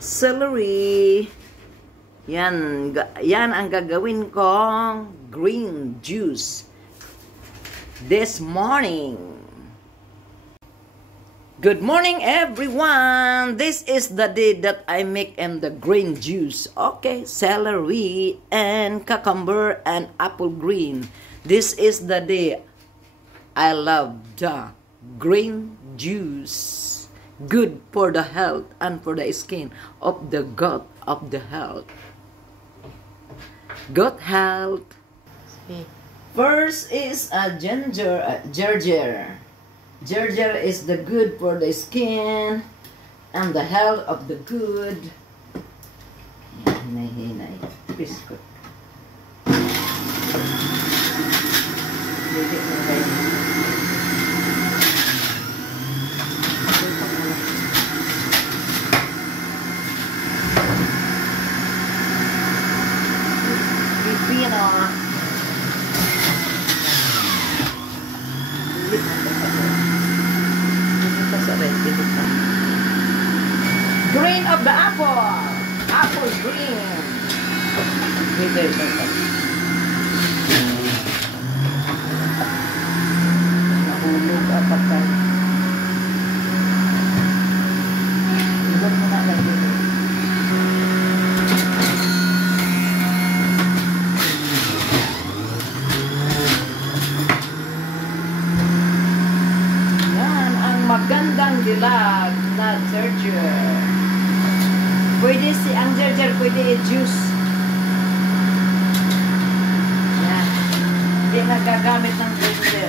celery. Yan ang gagawin kong green juice this morning. Good morning, everyone. This is the day that I make the green juice. Okay, celery and cucumber and apple green. This is the day I love the green juice. Good for the health and for the skin of the gut of the health. Gut health. First is a ginger. Ginger is the good for the skin and the health of the good. Hinay. Biscuit. Green of the apple. Apple green. Nahulog apat ka. Ilog mo na lang dito. Yan ang magandang dilag na ginger. Pwede ang ginger, pwede i-juice. Yan. Hindi nagagamit ng ginger.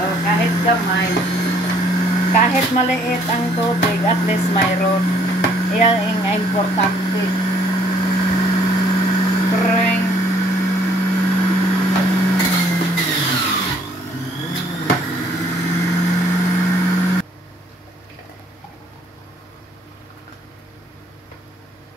O, kahit gamay. Kahit maliit ang tubig, at least mayroon. Iyan ang importante. Pring.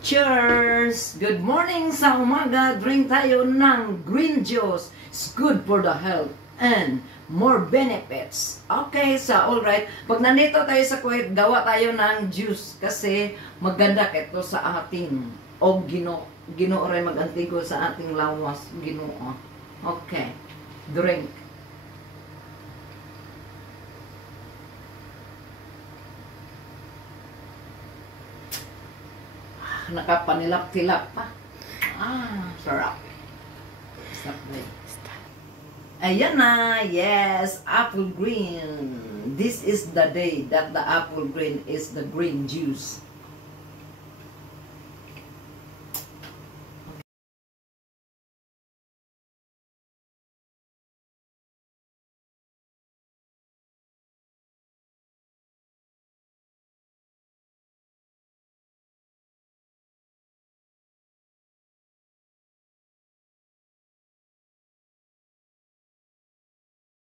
Cheers! Good morning sa umaga. Drink tayo ng green juice. It's good for the health and more benefits. Okay, so alright. Pag nandito tayo sa Kuwait, gawa tayo ng juice kasi maganda ito sa ating ginoo rin mag-antigo sa ating lawas ginoo. Okay. Drink. Nakapanilap-tilap pa. Sarap. Sarap ba? Ayan na. Yes, apple green. This is the day that the apple green is the green juice.